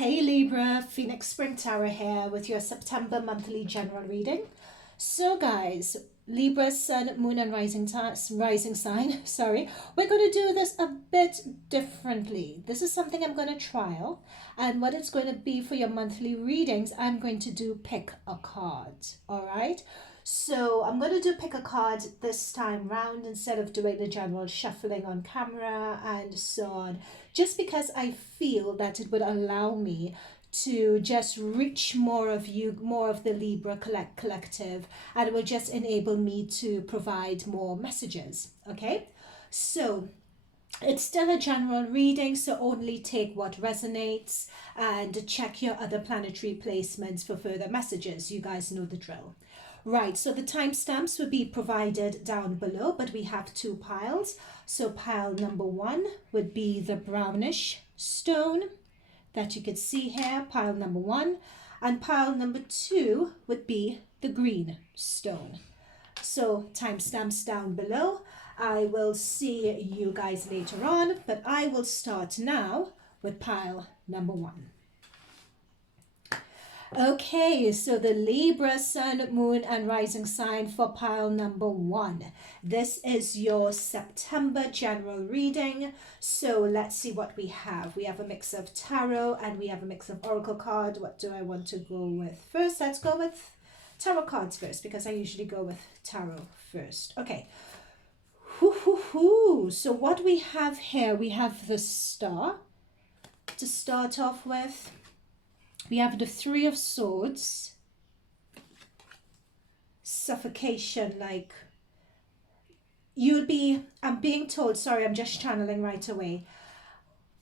Hey Libra, Phoenix Spring Tarot here with your September monthly general reading. So guys, Libra, Sun, Moon and rising sign, sorry. We're going to do this a bit differently. This is something I'm going to trial, and what it's going to be for your monthly readings, I'm going to do pick a card, all right? So I'm going to do pick a card this time round instead of doing the general shuffling on camera and so on, just because I feel that it would allow me to just reach more of you, more of the Libra collective, and it will just enable me to provide more messages, okay? So it's still a general reading, so only take what resonates and check your other planetary placements for further messages. You guys know the drill. Right, so the timestamps will be provided down below, but we have two piles. So pile number 1 would be the brownish stone that you could see here, pile number 1, and pile number 2 would be the green stone. So timestamps down below. I will see you guys later on, but I will start now with pile number 1. Okay, so the Libra, Sun, Moon and Rising sign for pile number 1. This is your September general reading. So let's see what we have. We have a mix of tarot and we have a mix of oracle card. What do I want to go with first? Let's go with tarot cards first, because I usually go with tarot first. Okay. So what we have here, we have the Star to start off with. We have the Three of Swords, suffocation, like I'm being told, sorry, I'm just channeling right away.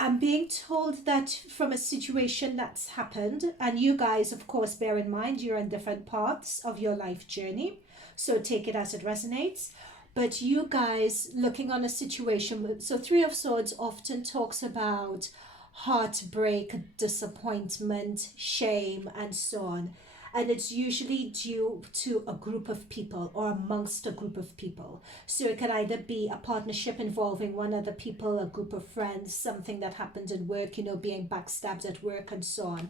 I'm being told that from a situation that's happened, and you guys, of course, bear in mind, you're in different parts of your life journey, so take it as it resonates. But you guys looking on a situation, so Three of Swords often talks about heartbreak, disappointment, shame, and so on. And it's usually due to a group of people or amongst a group of people. So it can either be a partnership involving one other people, a group of friends, something that happened at work, being backstabbed at work and so on.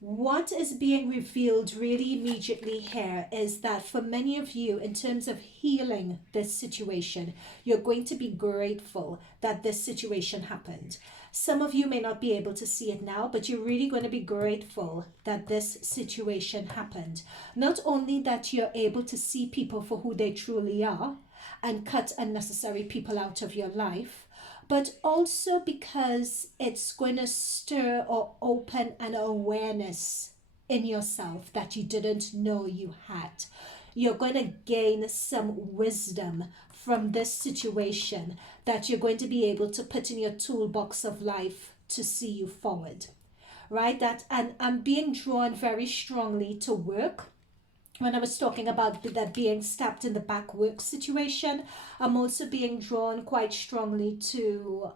What is being revealed really immediately here is that for many of you, in terms of healing this situation, you're going to be grateful that this situation happened. Some of you may not be able to see it now, but you're really going to be grateful that this situation happened. Not only that you're able to see people for who they truly are and cut unnecessary people out of your life, but also because it's going to stir or open an awareness in yourself that you didn't know you had. You're going to gain some wisdom from this situation that you're going to be able to put in your toolbox of life to see you forward, right? And I'm being drawn very strongly to work. When I was talking about that being stabbed in the back work situation, I'm also being drawn quite strongly to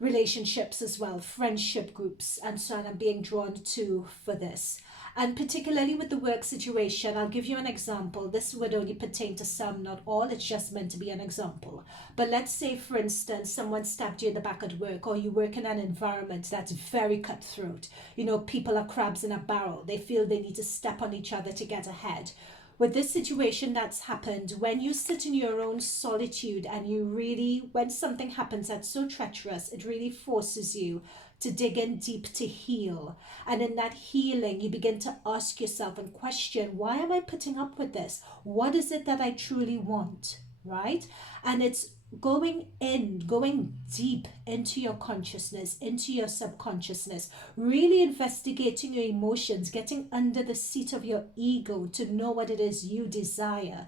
relationships as well, friendship groups and so on. I'm being drawn to for this. And particularly with the work situation, I'll give you an example. This would only pertain to some, not all. It's just meant to be an example. But let's say, for instance, someone stabbed you in the back at work, or you work in an environment that's very cutthroat. People are crabs in a barrel. They feel they need to step on each other to get ahead. With this situation that's happened, when you sit in your own solitude and when something happens that's so treacherous, it really forces you to dig in deep to heal. And in that healing, you begin to ask yourself and question, why am I putting up with this? What is it that I truly want, right? And it's going deep into your consciousness, into your subconsciousness, really investigating your emotions, getting under the seat of your ego to know what it is you desire.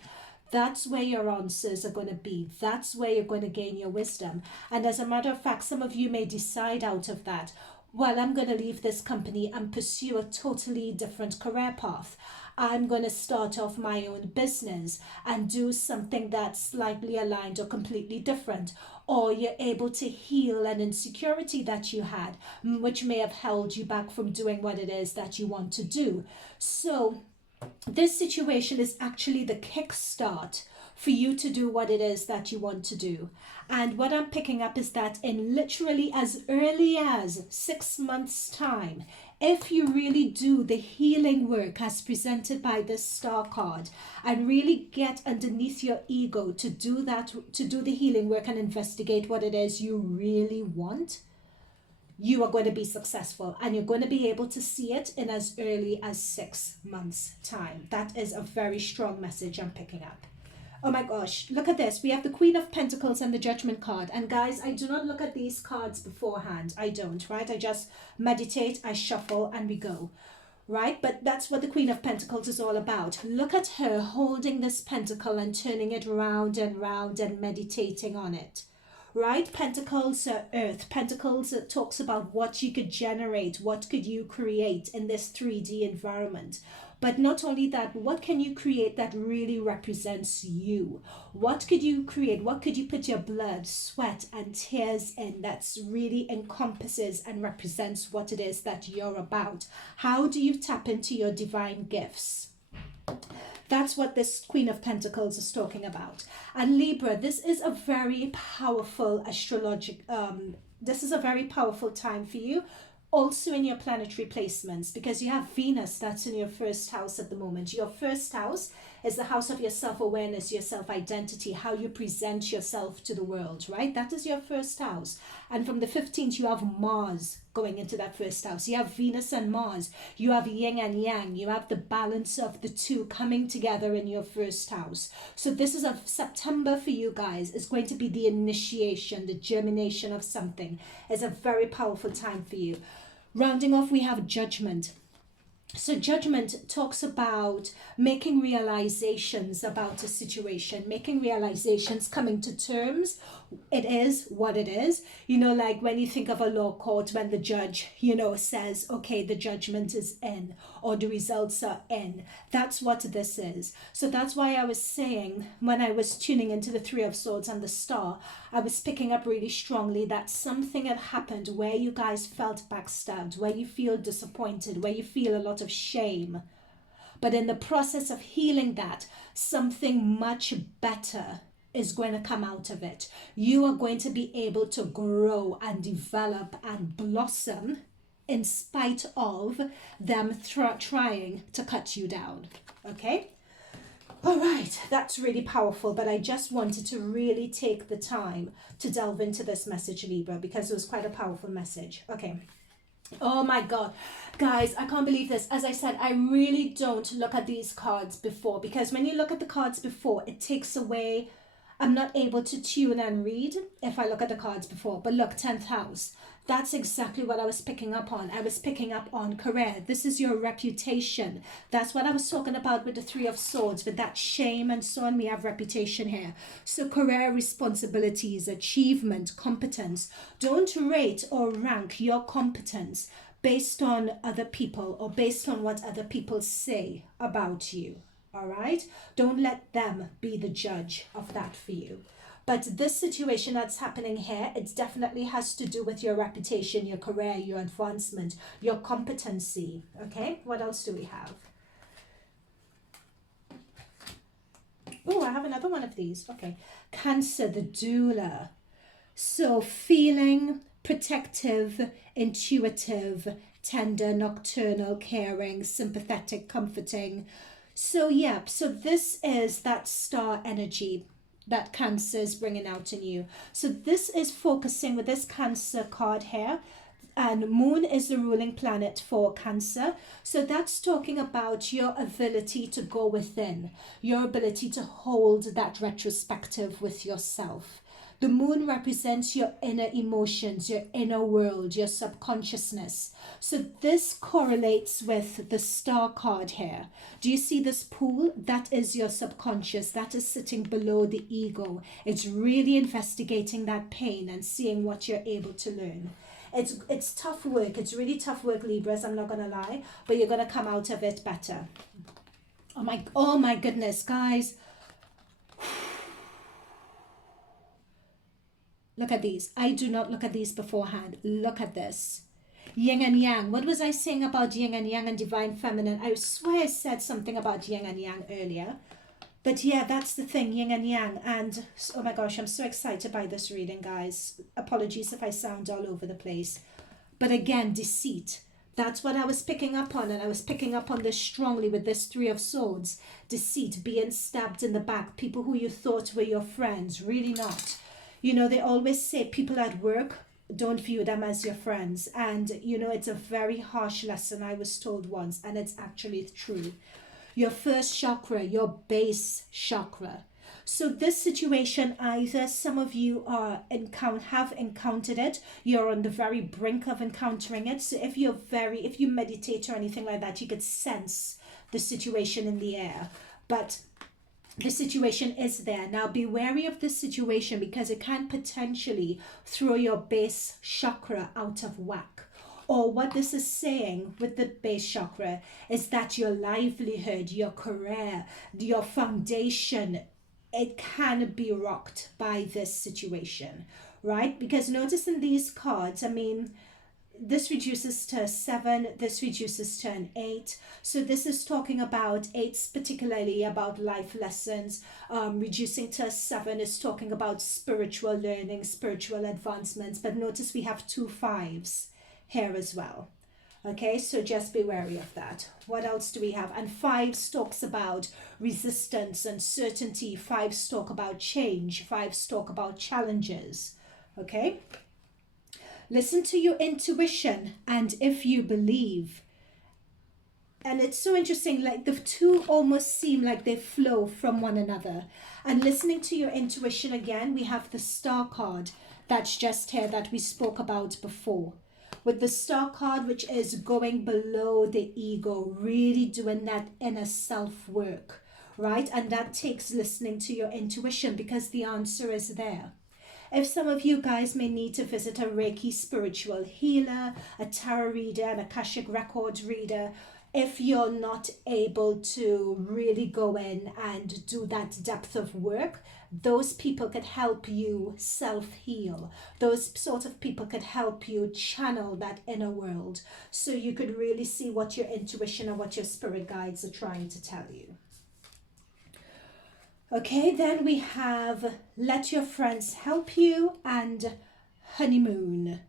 That's where your answers are going to be. That's where you're going to gain your wisdom. And as a matter of fact, some of you may decide out of that, well, I'm going to leave this company and pursue a totally different career path. I'm going to start off my own business and do something that's slightly aligned or completely different. Or you're able to heal an insecurity that you had, which may have held you back from doing what it is that you want to do. So this situation is actually the kickstart for you to do what it is that you want to do. And what I'm picking up is that in literally as early as 6 months' time, if you really do the healing work as presented by this star card and really get underneath your ego to do that, to do the healing work and investigate what it is you really want, you are going to be successful, and you're going to be able to see it in as early as 6 months' time. That is a very strong message I'm picking up. Oh my gosh, look at this. We have the Queen of Pentacles and the Judgment card. And guys, I do not look at these cards beforehand. I don't, right? I just meditate, I shuffle, and we go, right? But that's what the Queen of Pentacles is all about. Look at her holding this pentacle and turning it round and round and meditating on it. Right? Pentacles are earth. Pentacles talks about what you could generate, what could you create in this 3D environment. But not only that, what can you create that really represents you? What could you create? What could you put your blood, sweat, and tears in that's really encompasses and represents what it is that you're about? How do you tap into your divine gifts? That's what this Queen of Pentacles is talking about. And Libra, this is a very powerful astrologic, this is a very powerful time for you. Also in your planetary placements, because you have Venus that's in your first house at the moment. Your first house is the house of your self-awareness, your self-identity, how you present yourself to the world, right? That is your first house. And from the 15th, you have Mars going into that first house. You have Venus and Mars. You have yin and yang. You have the balance of the two coming together in your first house. So this is a September for you guys. It's going to be the initiation, the germination of something. It's a very powerful time for you. Rounding off, we have Judgment. So Judgment talks about making realizations about a situation, making realizations, coming to terms. It is what it is. You know, like when you think of a law court, when the judge, you know, says, okay, the judgment is in, or the results are in. That's what this is. So that's why I was saying, when I was tuning into the Three of Swords and the Star, I was picking up really strongly that something had happened where you guys felt backstabbed, where you feel disappointed, where you feel a lot of shame. But in the process of healing that, something much better is going to come out of it. You are going to be able to grow and develop and blossom in spite of them trying to cut you down. Okay? All right, that's really powerful, but I just wanted to really take the time to delve into this message, Libra, because it was quite a powerful message. Okay. Oh my God, guys, I can't believe this. As I said, I really don't look at these cards before, because when you look at the cards before, it takes away. I'm not able to tune and read if I look at the cards before. But look, 10th house. That's exactly what I was picking up on. I was picking up on career. This is your reputation. That's what I was talking about with the Three of Swords, with that shame and so on. We have reputation here. So career, responsibilities, achievement, competence. Don't rate or rank your competence based on other people or based on what other people say about you. All right, don't let them be the judge of that for you. But this situation that's happening here, it definitely has to do with your reputation, your career, your advancement, your competency. Okay, what else do we have? Oh, I have another one of these. Okay, Cancer, the doula. So feeling, protective, intuitive, tender, nocturnal, caring, sympathetic, comforting. So yeah, so this is that star energy that Cancer is bringing out in you. So this is focusing with this Cancer card here, and Moon is the ruling planet for Cancer. So that's talking about your ability to go within, your ability to hold that retrospective with yourself. The moon represents your inner emotions, your inner world, your subconsciousness. So this correlates with the star card here. Do you see this pool? That is your subconscious. That is sitting below the ego. It's really investigating that pain and seeing what you're able to learn. It's tough work. It's really tough work, Libras, I'm not going to lie. But you're going to come out of it better. Oh my goodness, guys. Look at these. I do not look at these beforehand. Look at this. Yin and yang. What was I saying about yin and yang and divine feminine? I swear I said something about yin and yang earlier. But yeah, that's the thing, yin and yang. And oh my gosh, I'm so excited by this reading, guys. Apologies if I sound all over the place. But again, deceit. That's what I was picking up on, and I was picking up on this strongly with this Three of Swords. Deceit, being stabbed in the back. People who you thought were your friends, really not. You know, they always say people at work, don't view them as your friends. And, you know, it's a very harsh lesson I was told once, and it's actually true. Your first chakra, your base chakra. So this situation, either some of you have encountered it, you're on the very brink of encountering it. So if you meditate or anything like that, you could sense the situation in the air. But the situation is there. Now be wary of this situation, because it can potentially throw your base chakra out of whack. Or what this is saying with the base chakra is that your livelihood, your career, your foundation, it can be rocked by this situation, right? Because notice in these cards, I mean, this reduces to 7, this reduces to an 8. So this is talking about 8s, particularly about life lessons. Reducing to 7 is talking about spiritual learning, spiritual advancements. But notice we have 2 5s here as well. Okay, so just be wary of that. What else do we have? And 5 talks about resistance, uncertainty. 5 talk about change. 5 talk about challenges. Okay, listen to your intuition, and if you believe. And it's so interesting, like the 2 almost seem like they flow from one another. And listening to your intuition again, we have the Star card that's just here that we spoke about before. With the Star card, which is going below the ego, really doing that inner self work, right? And that takes listening to your intuition, because the answer is there. If some of you guys may need to visit a Reiki spiritual healer, a tarot reader, an Akashic Records reader, if you're not able to really go in and do that depth of work, those people could help you self-heal. Those sort of people could help you channel that inner world, so you could really see what your intuition and what your spirit guides are trying to tell you. Okay, then we have Let Your Friends Help You and Honeymoon.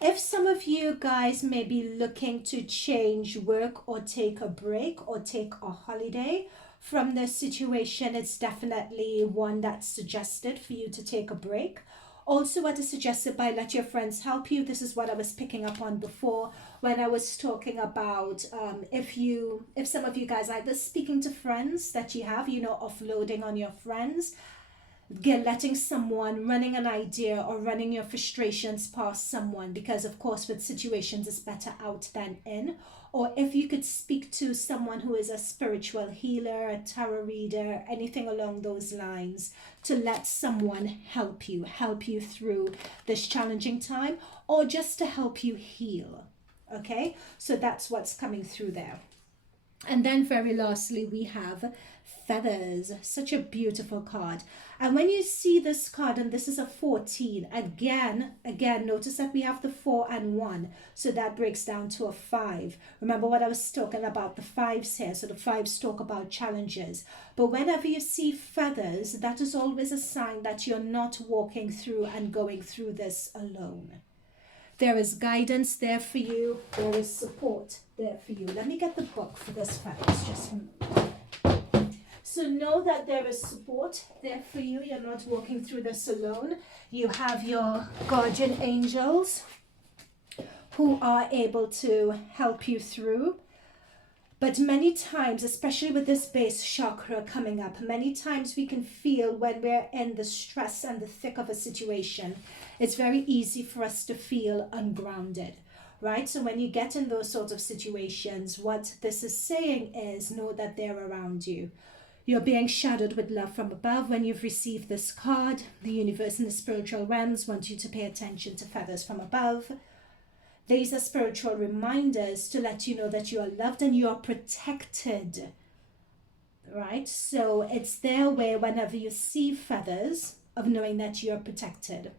If some of you guys may be looking to change work or take a break or take a holiday from this situation, it's definitely one that's suggested for you to take a break. Also, what is suggested by Let Your Friends Help You, this is what I was picking up on before when I was talking about if some of you guys either speaking to friends that you have, you know, offloading on your friends, letting someone, running an idea or running your frustrations past someone, because of course with situations it's better out than in. Or if you could speak to someone who is a spiritual healer, a tarot reader, anything along those lines, to let someone help you through this challenging time, or just to help you heal. Okay, so that's what's coming through there. And then very lastly, we have Feathers, such a beautiful card. And when you see this card, and this is a 14, again, notice that we have the 4 and 1, so that breaks down to a 5. Remember what I was talking about, the 5s here, so the 5s talk about challenges. But whenever you see feathers, that is always a sign that you're not walking through and going through this alone. There is guidance there for you, there is support there for you. Let me get the book for this feathers, just a minute. So know that there is support there for you. You're not walking through this alone. You have your guardian angels who are able to help you through. But many times, especially with this base chakra coming up, many times we can feel when we're in the stress and the thick of a situation, it's very easy for us to feel ungrounded, right? So when you get in those sorts of situations, what this is saying is know that they're around you. You're being shadowed with love from above. When you've received this card, the universe and the spiritual realms want you to pay attention to feathers from above. These are spiritual reminders to let you know that you are loved and you are protected, right? So it's their way whenever you see feathers of knowing that you are protected.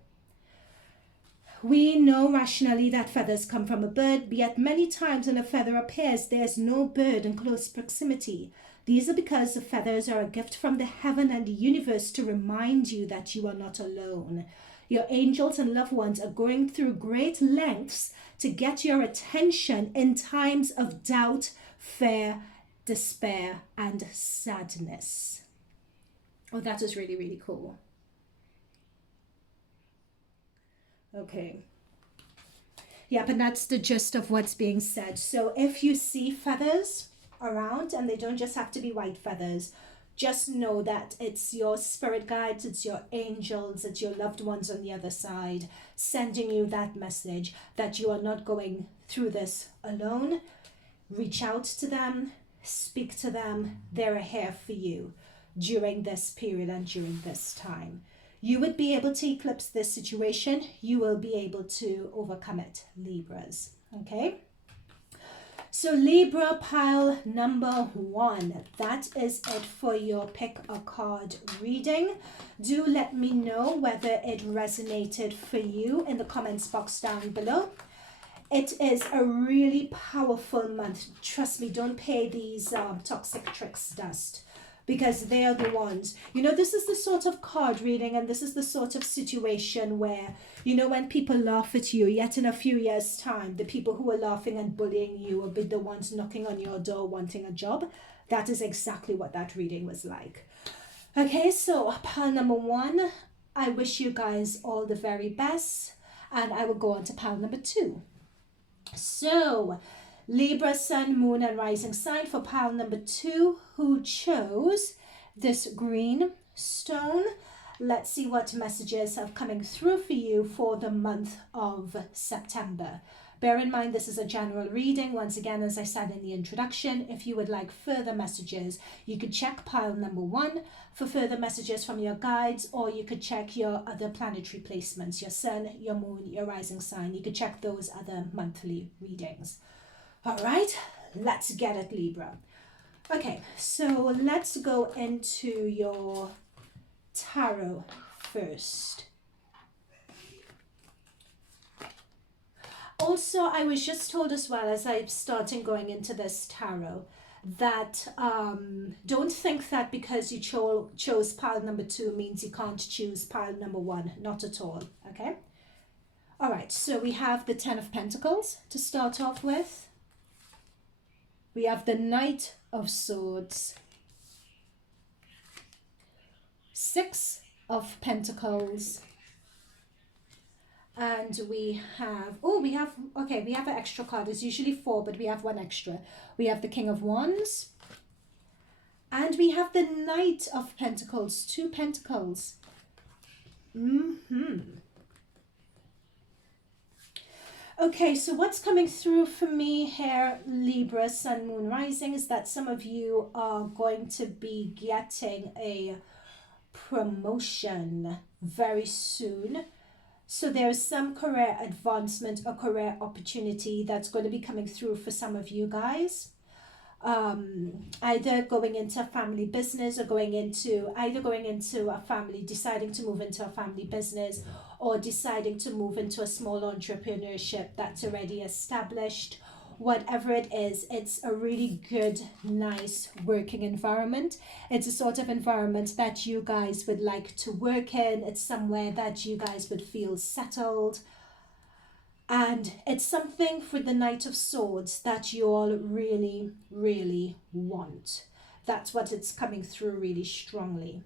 We know rationally that feathers come from a bird, yet many times when a feather appears, there's no bird in close proximity. These are because the feathers are a gift from the heaven and the universe to remind you that you are not alone. Your angels and loved ones are going through great lengths to get your attention in times of doubt, fear, despair, and sadness. Oh, that is really, really cool. Okay. Yep, and that's the gist of what's being said. So if you see feathers around, and they don't just have to be white feathers, just know that it's your spirit guides, it's your angels, it's your loved ones on the other side sending you that message that you are not going through this alone. Reach out to them, speak to them. They're here for you during this period and during this time. You would be able to eclipse this situation. You will be able to overcome it, Libras. Okay? So Libra pile number 1, that is it for your pick a card reading. Do let me know whether it resonated for you in the comments box down below. It is a really powerful month. Trust me, don't pay these toxic tricks dust, because they are the ones, this is the sort of card reading, and this is the sort of situation where, when people laugh at you, yet in a few years' time, the people who are laughing and bullying you will be the ones knocking on your door wanting a job. That is exactly what that reading was like. Okay, so pile number 1, I wish you guys all the very best, and I will go on to pile number 2. So, Libra, Sun, Moon, and Rising sign for pile number 2, who chose this green stone. Let's see what messages are coming through for you for the month of September. Bear in mind, this is a general reading. Once again, as I said in the introduction, if you would like further messages, you could check pile number 1 for further messages from your guides, or you could check your other planetary placements, your sun, your moon, your rising sign. You could check those other monthly readings. All right, let's get it, Libra. Okay, so let's go into your tarot first. Also, I was just told as well, as I'm starting going into this tarot, that don't think that because you chose pile number 2 means you can't choose pile number 1. Not at all, okay? All right, so we have the 10 of Pentacles to start off with. We have the Knight of Swords, 6 of Pentacles, and we have an extra card. There's usually 4, but we have 1 extra. We have the King of Wands, and we have the Knight of Pentacles, 2 Pentacles. Okay, so what's coming through for me here, Libra, Sun, Moon, Rising, is that some of you are going to be getting a promotion very soon. So there's some career advancement or career opportunity that's going to be coming through for some of you guys. Either going into a family business, or going into a family, deciding to move into a family business, or deciding to move into a small entrepreneurship that's already established. Whatever it is, it's a really good, nice working environment. It's a sort of environment that you guys would like to work in. It's somewhere that you guys would feel settled. And it's something for the Knight of Swords that you all really, really want. That's what it's coming through really strongly.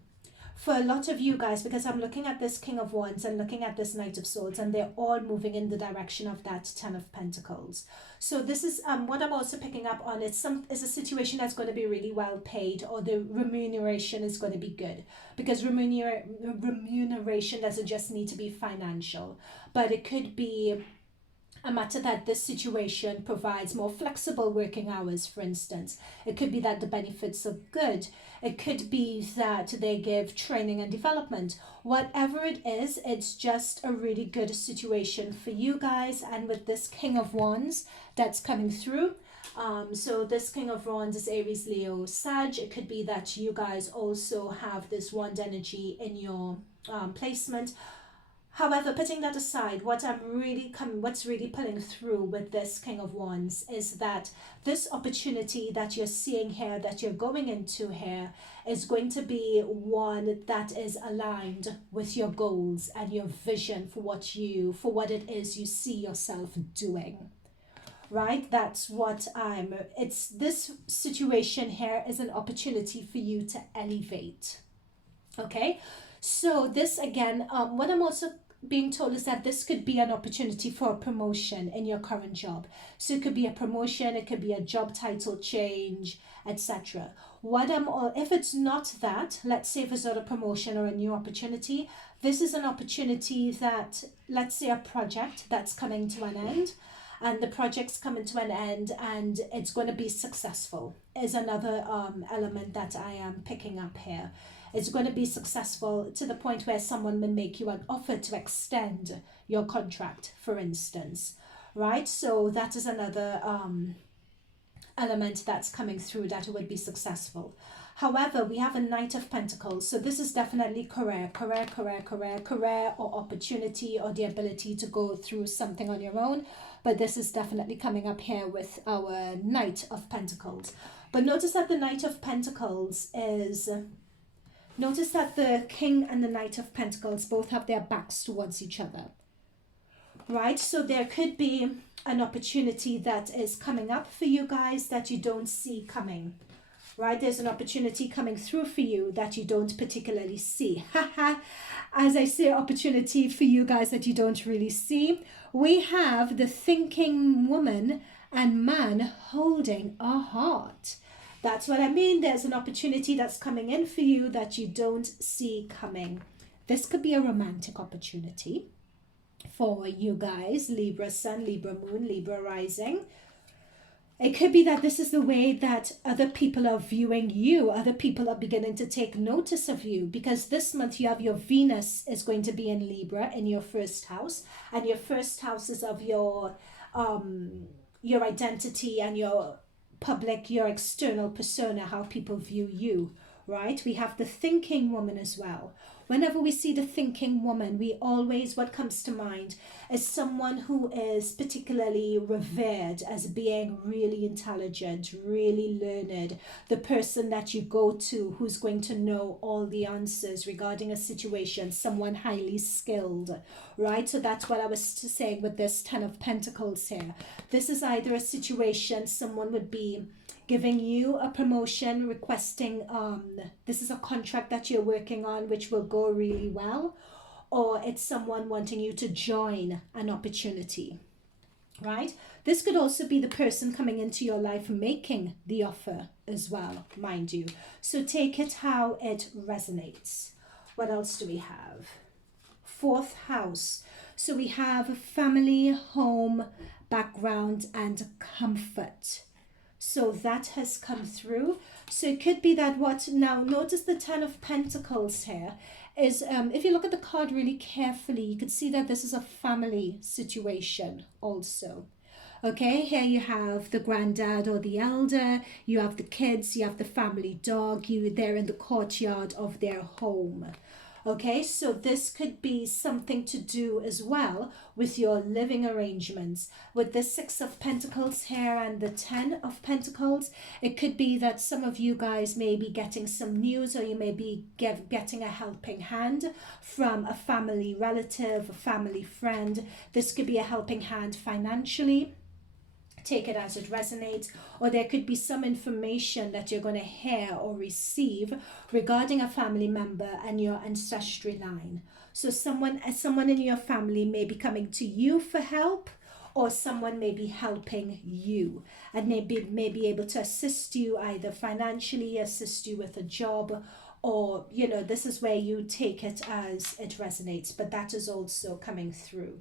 For a lot of you guys, because I'm looking at this King of Wands and looking at this Knight of Swords, and they're all moving in the direction of that 10 of Pentacles. So this is what I'm also picking up on. It's a situation that's going to be really well paid, or the remuneration is going to be good, because remuneration doesn't just need to be financial, but it could be a matter that this situation provides more flexible working hours, for instance. It could be that the benefits are good. It could be that they give training and development. Whatever it is, it's just a really good situation for you guys. And with this King of Wands that's coming through, so this King of Wands is Aries, Leo, Sag. It could be that you guys also have this wand energy in your placement. However, putting that aside, what's really pulling through with this King of Wands is that this opportunity that you're seeing here, that you're going into here, is going to be one that is aligned with your goals and your vision for what it is you see yourself doing. Right? That's what it's this situation here is an opportunity for you to elevate. Okay, so this again, what I'm also being told is that this could be an opportunity for a promotion in your current job. So it could be a promotion, it could be a job title change, etc. If it's not that, let's say if it's not a promotion or a new opportunity, this is an opportunity that, let's say, a project that's coming to an end, and the project's coming to an end and it's going to be successful is another element that I am picking up here. It's going to be successful to the point where someone will make you an offer to extend your contract, for instance, right? So that is another element that's coming through, that it would be successful. However, we have a Knight of Pentacles. So this is definitely career or opportunity or the ability to go through something on your own. But this is definitely coming up here with our Knight of Pentacles. But notice that the Knight of Pentacles is... Notice that the King and the Knight of Pentacles both have their backs towards each other. Right? So there could be an opportunity that is coming up for you guys that you don't see coming. Right? There's an opportunity coming through for you that you don't particularly see. As I say, opportunity for you guys that you don't really see. We have the thinking woman and man holding a heart. That's what I mean. There's an opportunity that's coming in for you that you don't see coming. This could be a romantic opportunity for you guys, Libra Sun, Libra Moon, Libra Rising. It could be that this is the way that other people are viewing you. Other people are beginning to take notice of you, because this month you have your Venus is going to be in Libra in your first house, and your first house is of your identity and your public, your external persona, how people view you, right? We have the thinking woman as well. Whenever we see the thinking woman, what comes to mind is someone who is particularly revered as being really intelligent, really learned, the person that you go to who's going to know all the answers regarding a situation, someone highly skilled, right? So that's what I was saying with this Ten of Pentacles here. This is either a situation someone would be giving you a promotion, requesting, this is a contract that you're working on which will go really well, or it's someone wanting you to join an opportunity, right? This could also be the person coming into your life making the offer as well, mind you. So take it how it resonates. What else do we have? Fourth house. So we have family, home, background, and comfort. So that has come through. So it could be that now notice the Ten of Pentacles here is, if you look at the card really carefully, you can see that this is a family situation also. Okay, here you have the granddad or the elder, you have the kids, you have the family dog, they're in the courtyard of their home. Okay, so this could be something to do as well with your living arrangements. With the Six of Pentacles here and the Ten of Pentacles, it could be that some of you guys may be getting some news, or you may be getting a helping hand from a family relative, a family friend. This could be a helping hand financially. Take it as it resonates, or there could be some information that you're going to hear or receive regarding a family member and your ancestry line. So someone in your family may be coming to you for help, or someone may be helping you and may be able to assist you either financially, assist you with a job, or this is where you take it as it resonates, but that is also coming through.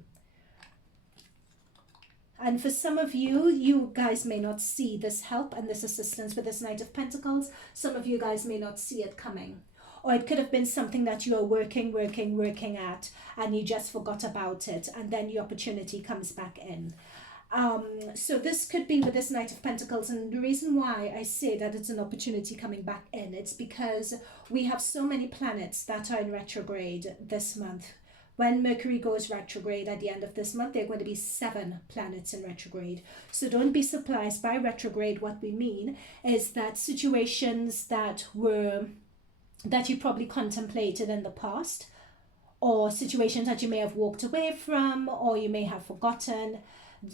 And for some of you, you guys may not see this help and this assistance with this Knight of Pentacles. Some of you guys may not see it coming. Or it could have been something that you are working at, and you just forgot about it, and then the opportunity comes back in. So this could be with this Knight of Pentacles, and the reason why I say that it's an opportunity coming back in, it's because we have so many planets that are in retrograde this month. when Mercury goes retrograde at the end of this month, there are going to be 7 planets in retrograde. So don't be surprised by retrograde. What we mean is that situations that you probably contemplated in the past, or situations that you may have walked away from, or you may have forgotten,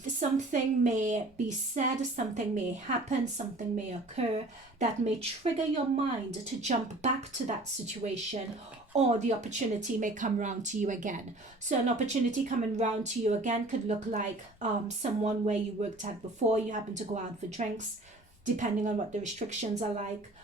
something may be said, something may happen, something may occur that may trigger your mind to jump back to that situation, or the opportunity may come round to you again. So an opportunity coming round to you again could look like someone where you worked at before, you happen to go out for drinks, depending on what the restrictions are like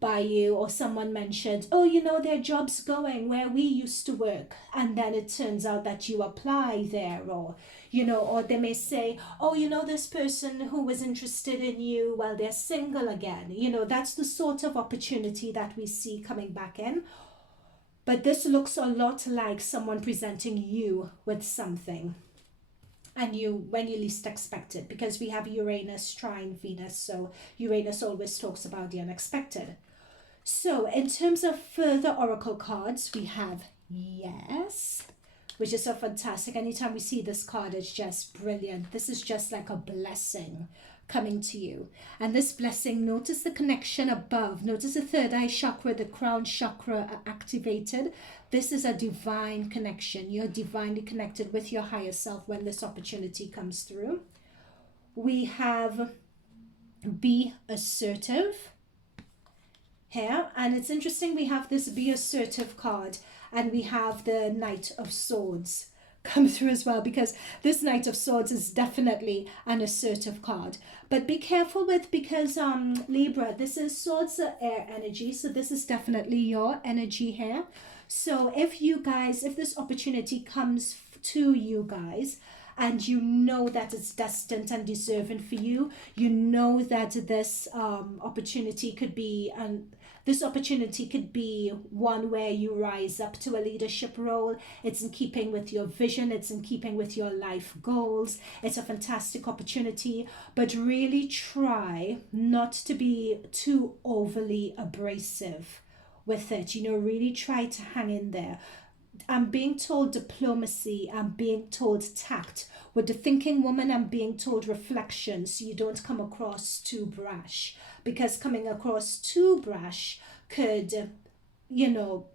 by you, or someone mentioned, oh, you know, their job's going where we used to work, and then it turns out that you apply there, or you know, or they may say, oh, you know, this person who was interested in you, well, they're single again. You know, that's the sort of opportunity that we see coming back in. But this looks a lot like someone presenting you with something, and when you least expect it, because we have Uranus trine Venus, so Uranus always talks about the unexpected. So in terms of further oracle cards, we have Yes, which is so fantastic. Anytime we see this card, it's just brilliant. This is just like a blessing coming to you. And this blessing, notice the connection above. Notice the third eye chakra, the crown chakra are activated. This is a divine connection. You're divinely connected with your higher self when this opportunity comes through. We have be assertive here. And it's interesting, we have this be assertive card, and we have the Knight of Swords come through as well, because this Knight of Swords is definitely an assertive card. But be careful with, because Libra, this is swords are air energy, so this is definitely your energy here. So if this opportunity comes to you guys, and you know that it's destined and deserving for you, you know that this opportunity could be one where you rise up to a leadership role. It's in keeping with your vision. It's in keeping with your life goals. It's a fantastic opportunity, but really try not to be too overly abrasive with it. You know, really try to hang in there. I'm being told diplomacy, I'm being told tact. With the thinking woman, I'm being told reflection, so you don't come across too brash, because coming across too brash could, you know,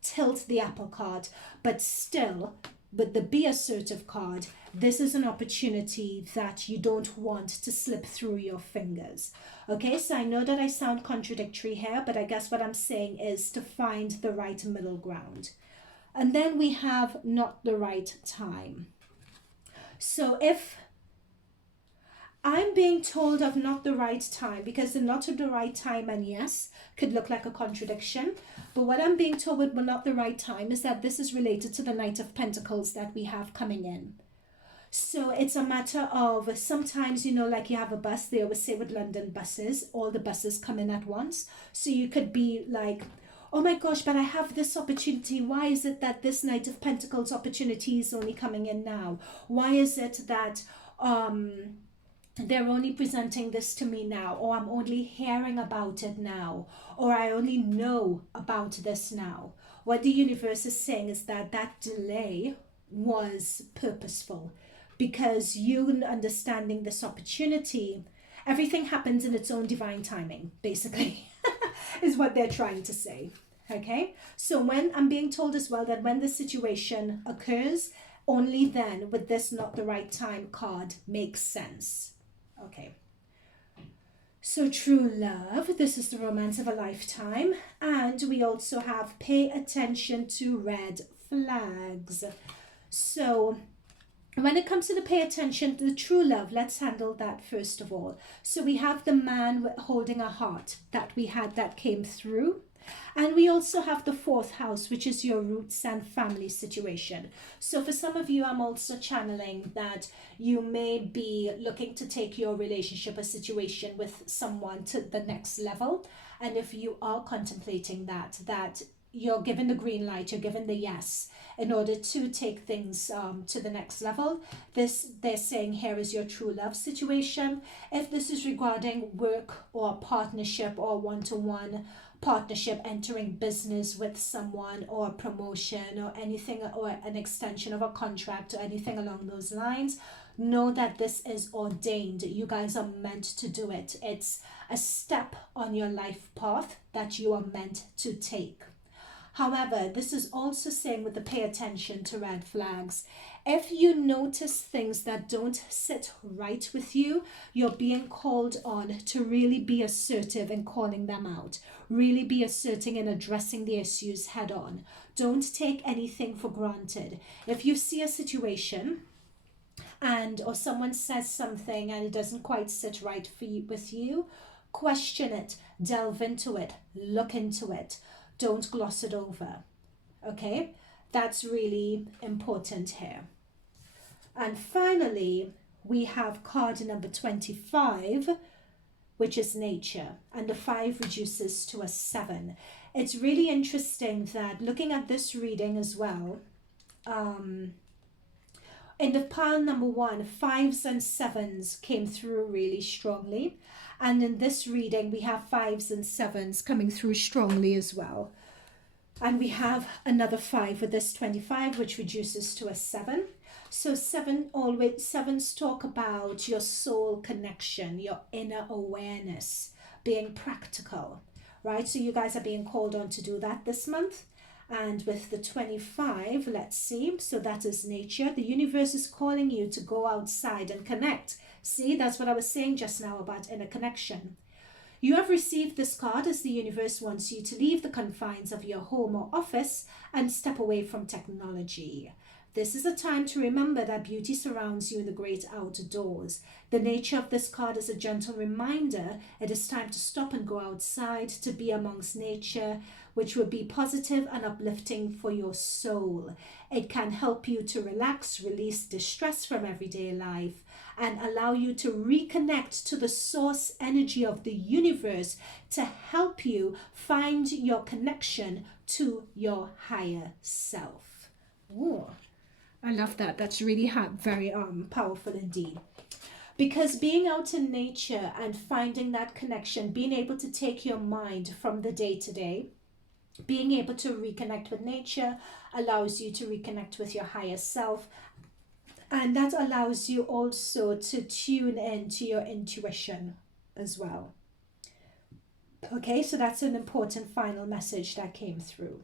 tilt the apple cart. But still, with the be assertive card, this is an opportunity that you don't want to slip through your fingers. Okay, so I know that I sound contradictory here, but I guess what I'm saying is to find the right middle ground. And then we have not the right time. So if I'm being told of not the right time, because the not of the right time and yes could look like a contradiction, but what I'm being told with not the right time is that this is related to the Knight of Pentacles that we have coming in. So it's a matter of, sometimes, you know, like you have a bus, they always say with London buses, all the buses come in at once. So you could be like, oh my gosh, but I have this opportunity. Why is it that this Knight of Pentacles opportunity is only coming in now? Why is it that they're only presenting this to me now, or I'm only hearing about it now, or I only know about this now? What the universe is saying is that that delay was purposeful, because you understanding this opportunity, everything happens in its own divine timing, basically, is what they're trying to say. Okay, so when I'm being told as well that when the situation occurs, only then would this not the right time card make sense. Okay, so true love, this is the romance of a lifetime. And we also have pay attention to red flags. So when it comes to the pay attention to the true love, let's handle that first of all. So we have the man holding a heart that we had that came through. And we also have the fourth house, which is your roots and family situation. So for some of you, I'm also channeling that you may be looking to take your relationship or situation with someone to the next level. And if you are contemplating that you're given the green light, you're given the yes, in order to take things to the next level. This, they're saying here, is your true love situation. If this is regarding work or partnership or one-to-one partnership, entering business with someone, or promotion, or anything, or an extension of a contract, or anything along those lines, know that this is ordained. You guys are meant to do it. It's a step on your life path that you are meant to take. However, this is also saying with the pay attention to red flags. If you notice things that don't sit right with you, you're being called on to really be assertive in calling them out. Really be asserting in addressing the issues head on. Don't take anything for granted. If you see a situation or someone says something and it doesn't quite sit right with you, question it, delve into it, look into it. Don't gloss it over. Okay, that's really important here. And finally, we have card number 25, which is nature, and the 5 reduces to a 7. It's really interesting that looking at this reading as well, in the pile number 1, 5s and 7s came through really strongly. And in this reading, we have 5s and 7s coming through strongly as well. And we have another 5 with this 25, which reduces to a 7. So 7s talk about your soul connection, your inner awareness, being practical, right? So you guys are being called on to do that this month. And with the 25, let's see, so that is nature. The universe is calling you to go outside and connect. See, that's what I was saying just now about inner connection. You have received this card as the universe wants you to leave the confines of your home or office and step away from technology. This is a time to remember that beauty surrounds you in the great outdoors. The nature of this card is a gentle reminder it is time to stop and go outside, to be amongst nature, which will be positive and uplifting for your soul. It can help you to relax, release distress from everyday life, and allow you to reconnect to the source energy of the universe to help you find your connection to your higher self. Ooh. I love that. That's really very powerful indeed. Because being out in nature and finding that connection, being able to take your mind from the day to day, being able to reconnect with nature allows you to reconnect with your higher self. And that allows you also to tune into your intuition as well. Okay, so that's an important final message that came through.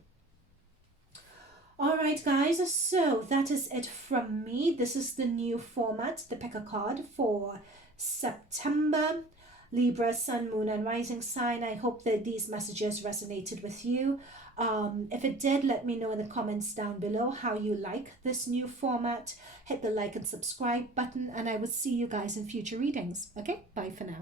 All right, guys, so that is it from me. This is the new format, the pick a card for September. Libra, Sun, Moon, and Rising sign. I hope that these messages resonated with you. If it did, let me know in the comments down below how you like this new format. Hit the like and subscribe button, and I will see you guys in future readings. Okay, bye for now.